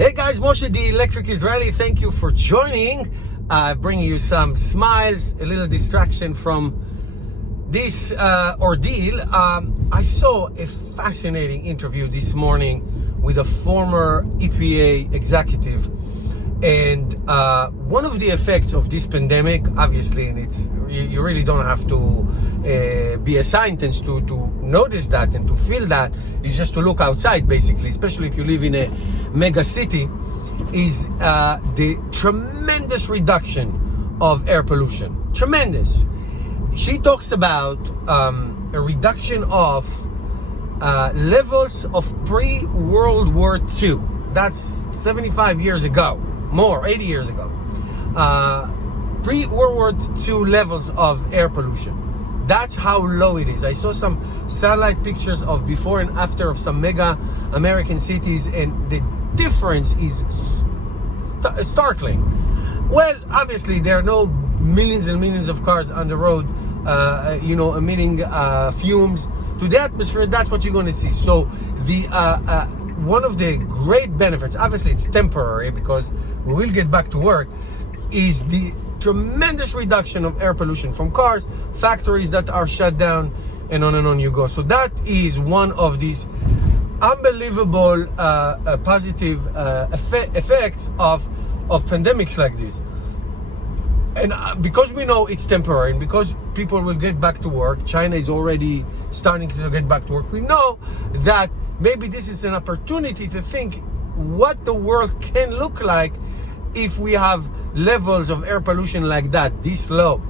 Hey guys, Moshe the Electric Israeli. Thank you for joining. Bringing you some smiles, a little distraction from this ordeal. I saw a fascinating interview this morning with a former EPA executive, and one of the effects of this pandemic, obviously, and you really don't have to be a scientist to notice that and to feel that, is just to look outside, basically, especially if you live in a mega city, is the tremendous reduction of air pollution. Tremendous. She talks about a reduction of levels of pre-World War II. That's 75 years ago, more, 80 years ago. Pre-World War II levels of air pollution. That's how low it is. I saw some satellite pictures of before and after of some mega American cities, and the difference is startling. Well, obviously there are no millions and millions of cars on the road, emitting fumes to the atmosphere. That's what you're going to see. So the one of the great benefits, obviously it's temporary because we will get back to work, is the tremendous reduction of air pollution from cars, factories that are shut down, and on you go. So that is one of these unbelievable positive effects of pandemics like this. And because we know it's temporary, and because people will get back to work, China is already starting to get back to work, we know that maybe this is an opportunity to think what the world can look like if we have levels of air pollution like that, this low.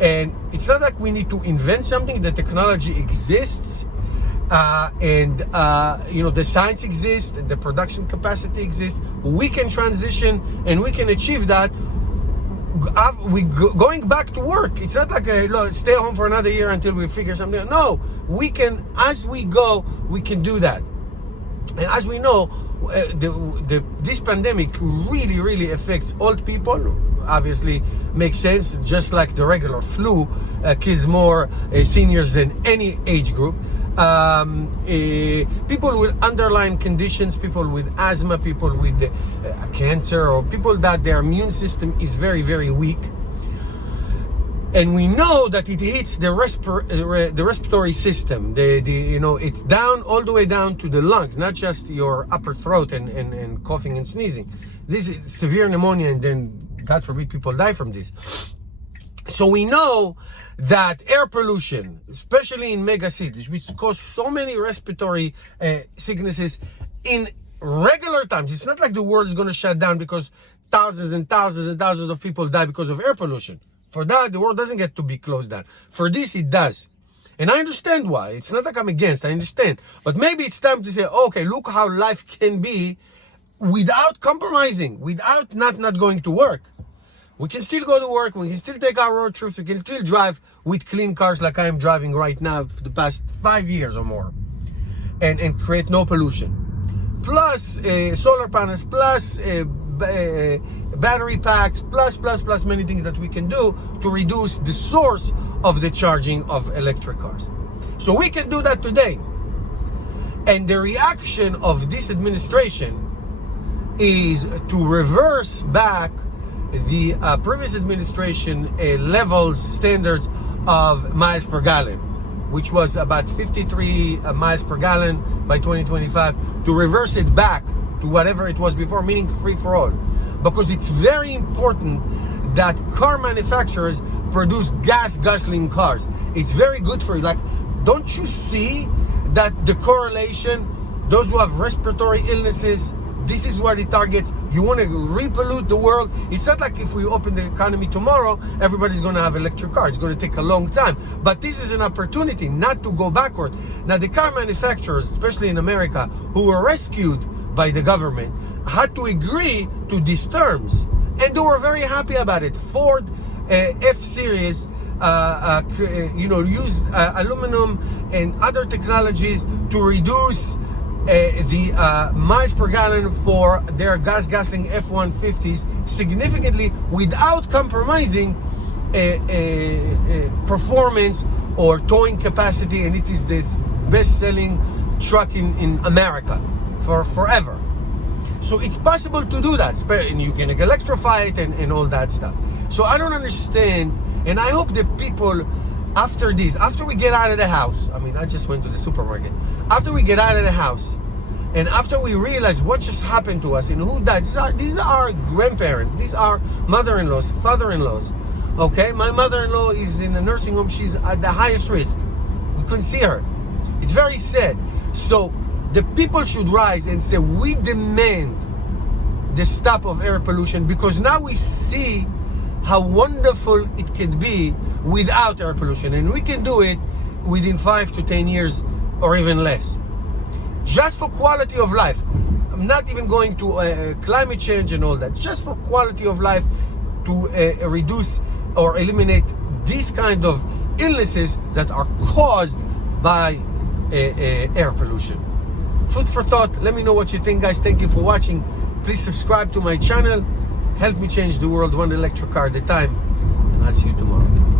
And it's not like we need to invent something. The technology exists, the science exists, the production capacity exists. We can transition and we can achieve that. Going back to work. It's not like stay home for another year until we figure something out. No, we can, as we go, we can do that. And as we know, this pandemic really affects old people. Obviously makes sense, just like the regular flu kills more seniors than any age group. People with underlying conditions, people with asthma, people with cancer, or people that their immune system is very weak. And we know that it hits the respiratory system. It's down all the way down to the lungs, not just your upper throat and coughing and sneezing. This is severe pneumonia, and then God forbid people die from this. So we know that air pollution, especially in mega cities, which cause so many respiratory sicknesses in regular times. It's not like the world is going to shut down because thousands and thousands and thousands of people die because of air pollution. For that, the world doesn't get to be closed down. For this, it does. And I understand why. It's not like I'm against, I understand. But maybe it's time to say, okay, look how life can be without compromising, without not going to work. We can still go to work, we can still take our road trips, we can still drive with clean cars like I am driving right now for the past 5 years or more, and create no pollution. Plus solar panels, plus battery packs, plus many things that we can do to reduce the source of the charging of electric cars. So we can do that today. And the reaction of this administration is to reverse back the previous administration standards of miles per gallon, which was about 53 miles per gallon by 2025, to reverse it back to whatever it was before, meaning free for all. Because it's very important that car manufacturers produce gasoline cars. It's very good for you. Like, don't you see that the correlation, those who have respiratory illnesses, this is what it targets. You want to repollute the world. It's not like if we open the economy tomorrow, everybody's going to have electric cars. It's going to take a long time. But this is an opportunity not to go backward. Now, the car manufacturers, especially in America, who were rescued by the government, had to agree to these terms. And they were very happy about it. Ford F-Series used aluminum and other technologies to reduce the miles per gallon for their gasoline F-150s significantly without compromising performance or towing capacity, and it is this best-selling truck in America for forever. So it's possible to do that, and you can electrify it and all that stuff. So I don't understand, and I hope that people, after we get out of the house, I mean, I just went to the supermarket, after we get out of the house, and after we realize what just happened to us and who died, these are our grandparents, these are mother-in-laws, father-in-laws, okay? My mother-in-law is in a nursing home, she's at the highest risk. We couldn't see her. It's very sad. So the people should rise and say, we demand the stop of air pollution, because now we see how wonderful it can be without air pollution, and we can do it within 5 to 10 years or even less. Just for quality of life. I'm not even going to climate change and all that. Just for quality of life, to reduce or eliminate these kind of illnesses that are caused by air pollution. Food for thought. Let me know what you think, guys. Thank you for watching. Please subscribe to my channel. Help me change the world one electric car at a time. And I'll see you tomorrow.